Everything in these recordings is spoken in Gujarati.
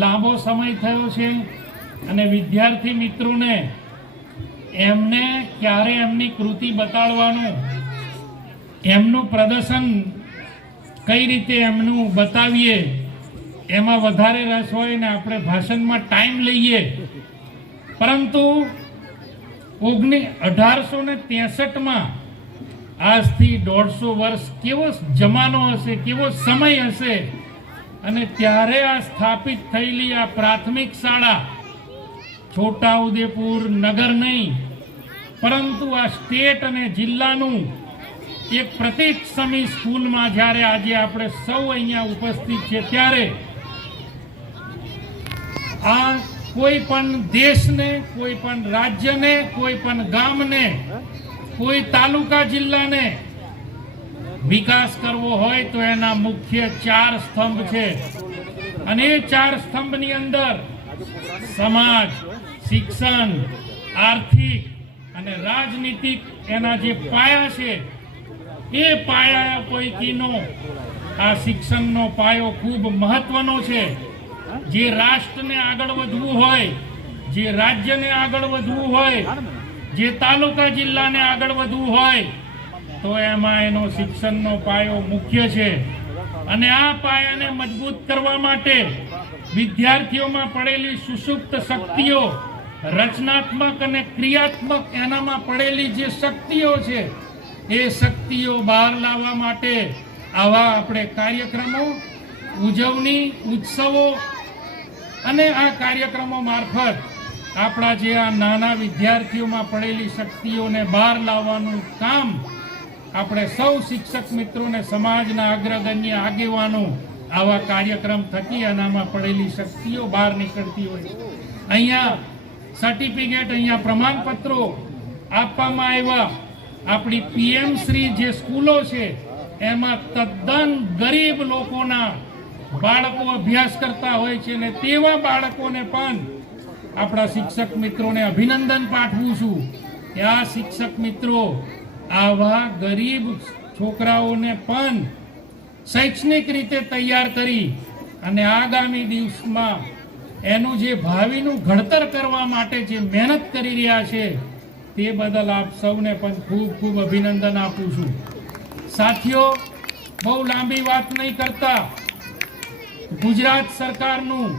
લાંબો સમય થયો છે અને વિદ્યાર્થી મિત્રોને એમને ક્યારે એમની કૃતિ બતાડવાનું, એમનું પ્રદર્શન કઈ રીતે એમનું બતાવીએ એમાં વધારે રસ હોય ને આપણે ભાષણમાં ટાઈમ લઈએ. પરંતુ 1863માં આજથી 150 વર્ષ કેવો જમાનો હશે, કેવો સમય હશે, અને ત્યારે આ સ્થાપિત થયેલી આ પ્રાથમિક શાળા છોટાઉદેપુર નગર નહીં પરંતુ આ સ્ટેટ અને જિલ્લાનું એક પ્રતિક્ષમી સ્કૂલમાં જ્યારે આજે આપણે સૌ અહીંયા ઉપસ્થિત છે ત્યારે આ કોઈ પણ દેશને, કોઈ પણ રાજ્યને, કોઈ પણ ગામને, કોઈ તાલુકા જિલ્લાને વિકાસ કરવો હોય તો એના મુખ્ય 4 સ્તંભ છે. અને એ 4 સ્તંભની અંદર સમાજ, શિક્ષણ, આર્થિક અને રાજનીતિક એના જે પાયા છે એ પાયા પૈકીનો આ શિક્ષણનો પાયો ખૂબ મહત્વનો છે. જે રાષ્ટ્રને આગળ વધવું હોય, જે રાજ્યને આગળ વધવું હોય, જે તાલુકા જિલ્લાને આગળ વધવું હોય તો એમાં એનો શિક્ષણનો પાયો મુખ્ય છે. અને આ પાયાને મજબૂત કરવા માટે વિદ્યાર્થીઓમાં પડેલી સુષુપ્ત શક્તિઓ, રચનાત્મક અને ક્રિયાત્મક એનામાં પડેલી જે શક્તિઓ છે એ શક્તિઓ બહાર લાવવા માટે આવા આપણે કાર્યક્રમો, ઉજવણી, ઉત્સવો અને આ કાર્યક્રમો મારફત આપણા જે આ નાના વિદ્યાર્થીઓમાં પડેલી શક્તિઓને બહાર લાવવાનું કામ આપણે સૌ શિક્ષક મિત્રોને, સમાજના અગ્રગણ્ય આગેવાનો આવા કાર્યક્રમ થકી આનામાં પડેલી શક્તિઓ બહાર નીકળતી હોય. અહીંયા સર્ટિફિકેટ, અહીંયા પ્રમાણપત્રો આપવામાં આવ્યા. આપણી PM શ્રી જે સ્કૂલો છે એમાં તદ્દન ગરીબ લોકોના બાળકો અભ્યાસ કરતા હોય છે ને તેવા બાળકોને પણ આપણા શિક્ષક મિત્રોને અભિનંદન પાઠવું છું કે આ શિક્ષક મિત્રો આવા ગરીબ છોકરાઓને પણ શૈક્ષણિક રીતે તૈયાર કરી અને આગામી દિવસમાં એનું જે ભાવિનું ઘડતર કરવા માટે જે મહેનત કરી રહ્યા છે તે બદલ આપ સૌને પણ ખૂબ ખૂબ અભિનંદન આપું છું. સાથીઓ, બહુ લાંબી વાત નહીં કરતા, ગુજરાત સરકારનું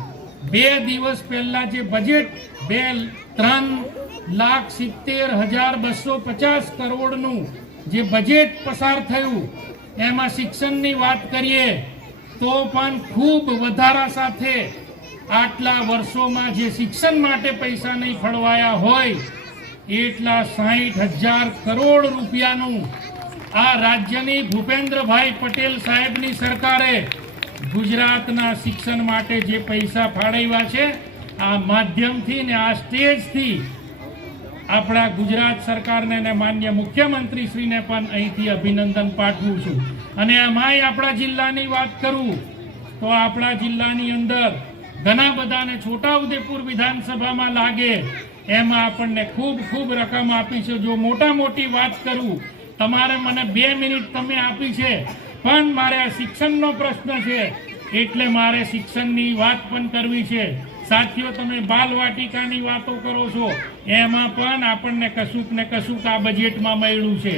2 દિવસ પહેલા જે બજેટ 3,70,250 કરોડનું જે બજેટ પસાર થયું એમાં શિક્ષણની વાત કરીએ તો પણ ખૂબ વધારા સાથે આટલા વર્ષોમાં જે શિક્ષણ માટે પૈસા નહીં ફળવાયા હોય એટલા 60,000 કરોડ રૂપિયાનું આ રાજ્યની ભૂપેન્દ્રભાઈ પટેલ સાહેબની સરકારે ગુજરાતના શિક્ષણ માટે જે પૈસા ફાળવ્યા છે આ માધ્યમથી ને આ સ્ટેજથી આપણા ગુજરાત સરકારને અને માન્ય મુખ્યમંત્રીશ્રીને પણ અહીંથી અભિનંદન પાઠવું છું. અને આમાંય આપણા જિલ્લાની વાત કરું તો આપણા જિલ્લાની અંદર ઘણા બધાને છોટાઉદેપુર વિધાનસભામાં લાગે એમાં આપણને ખૂબ ખૂબ રકમ આપી છે. જો મોટી વાત કરું, તમારે મને 2 મિનિટ તમે આપી છે પણ મારે આ શિક્ષણનો પ્રશ્ન છે એટલે મારે શિક્ષણની વાત પણ કરવી છે. સાથીઓ, તમે બાલવાટિકાની વાતો કરો છો એમાં પણ આપણને કશુંક ને કશુંક આ બજેટમાં મળ્યું છે.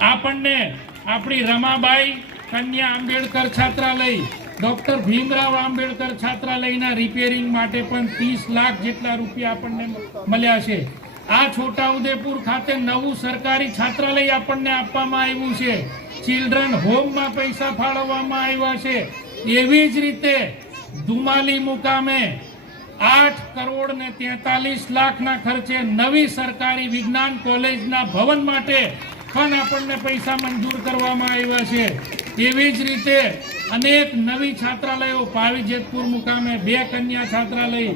આપણને આપણી રમાબાઈ કન્યા આંબેડકર છાત્રાલય, ડૉક્ટર ભીમરાવ આંબેડકર છાત્રાલયના રિપેરિંગ માટે પણ 30 લાખ જેટલા રૂપિયા આપણને મળ્યા છે. આ છોટાઉદેપુર ખાતે નવું સરકારી છાત્રાલય આપણને આપવામાં આવ્યું છે. ચિલ્ડ્રન હોમમાં પૈસા ફાળવવામાં આવ્યા છે. એવી જ રીતે ધુમાલી મુકામે 8 કરોડ ને 43 લાખના ખર્ચે નવી સરકારી વિજ્ઞાન કોલેજના ભવન માટે પણ આપણને પૈસા મંજૂર કરવામાં આવ્યા છે. એવી જ રીતે અનેક નવી છાત્રાલયો, પાવીજેતપુર મુકામે 2 કન્યા છાત્રાલય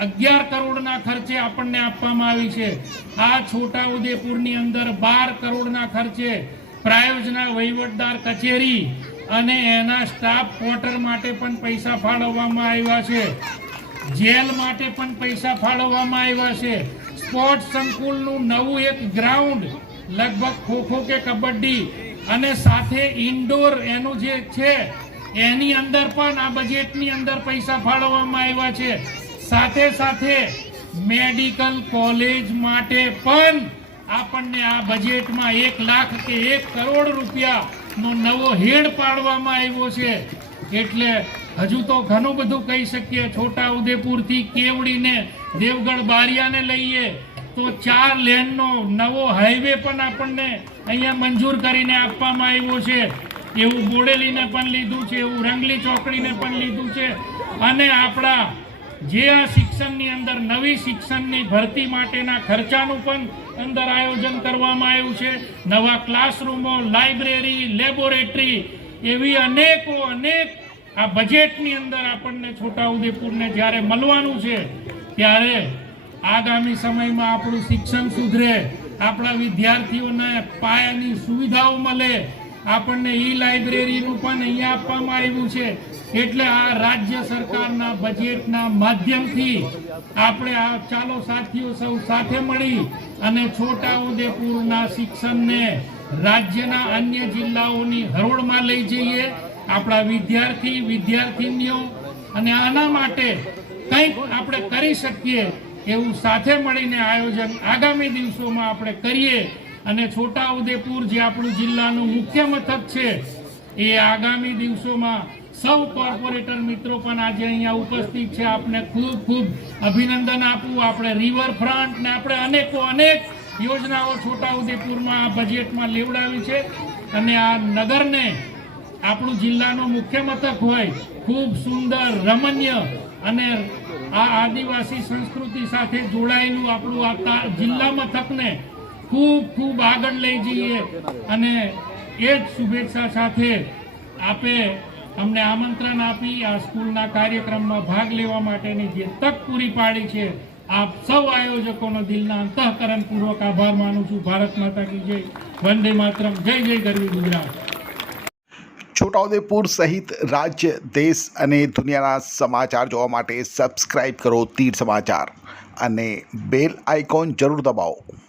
11 કરોડના ખર્ચે આપણને આપવામાં આવી છે. આ છોટાઉદેપુરની અંદર 12 કરોડના ખર્ચે પ્રાયોજના વહીવટદાર કચેરી અને એના સ્ટાફ ક્વાર્ટર માટે પણ પૈસા ફાળવવામાં આવ્યા છે. જેલ માટે પણ પૈસા ફાળવવામાં આવ્યા છે. સ્પોર્ટ્સ સંકુલનું નવું એક ગ્રાઉન્ડ, લગભગ ખોખો કે કબડ્ડી અને સાથે ઇન્ડોર એનું જે છે એની અંદર પણ આ બજેટની અંદર પૈસા ફાળવવામાં આવ્યા છે. સાથે સાથે મેડિકલ કોલેજ માટે પણ આપણને આ બજેટમાં 1 લાખ કે 1 કરોડ રૂપિયાનો નવો હેડ પાડવામાં આવ્યો છે. એટલે હજુ તો ઘણું બધું કહી શકીએ. છોટાઉદેપુરથી કેવડીને દેવગઢ બારિયાને લઈએ તો 4 લેનનો નવો હાઈવે પણ આપણને અહીંયા મંજૂર કરીને આપવામાં આવ્યો છે. એવું બોડેલીને પણ લીધું છે, એવું રંગલી ચોકડીને પણ લીધું છે. અને આપણા જે આ શિક્ષણની અંદર નવી શિક્ષણની ભરતી માટેના ખર્ચાનું પણ અંદર આયોજન કરવામાં આવ્યું છે. નવા ક્લાસરૂમો, લાઇબ્રેરી, લેબોરેટરી એવી અનેક આ બજેટની અંદર આપણને છોટાઉદેપુરને જ્યારે મળવાનું છે ત્યારે આગામી સમયમાં આપણું શિક્ષણ સુધરે, આપણા વિદ્યાર્થીઓને પાયાની સુવિધાઓ મળે. આપણને લાઇબ્રેરીનું પણ અહીંયા આપવામાં આવ્યું છે. એટલે આ રાજ્ય સરકારના બજેટના માધ્યમથી આપણે આ ચાલો સાથીઓ સૌ સાથે મળી અને છોટાઉદેપુરના શિક્ષણને રાજ્યના અન્ય જિલ્લાઓની હરોળમાં લઈ જઈએ. આપણા વિદ્યાર્થીનીઓ અને આના માટે કંઈક આપણે કરી શકીએ એવું સાથે મળીને આયોજન આગામી દિવસોમાં આપણે કરીએ. અને છોટાઉદેપુર જે આપણું જિલ્લાનું મુખ્ય મથક છે એ આગામી દિવસોમાં સૌ કોર્પોરેટર મિત્રો પણ આજે અહીંયા ઉપસ્થિત છે. આપને ખૂબ ખૂબ અભિનંદન આપું. આપણે રિવરફ્રન્ટ ને આપણે અનેક યોજનાઓ છોટાઉદેપુરમાં આ બજેટમાં લેવડાવી છે. અને આ નગરને આપણું જિલ્લાનું મુખ્ય મથક હોય, ખૂબ સુંદર, રમણીય અને આ આદિવાસી સંસ્કૃતિ સાથે જોડાયેલું આપણું આ જિલ્લા મથકને ખૂબ આગળ લઈ જઈએ. અને એ જ શુભેચ્છા સાથે આપે અમને આમંત્રણ આપી આ સ્કૂલના કાર્યક્રમમાં ભાગ લેવા માટેની જે તક પૂરી પાડી છે, આપ સૌ આયોજકોનો દિલના અંતઃકરણપૂર્વક આભાર માનું છું. ભારત માતા કી જય, વંદે માતરમ, જય જય ગરવી ગુજરાત. છોટાઉદેપુર સહિત રાજ્ય, દેશ અને દુનિયાના સમાચાર જોવા માટે સબસ્ક્રાઈબ કરો તીર સમાચાર અને બેલ આઇકોન જરૂર દબાવો.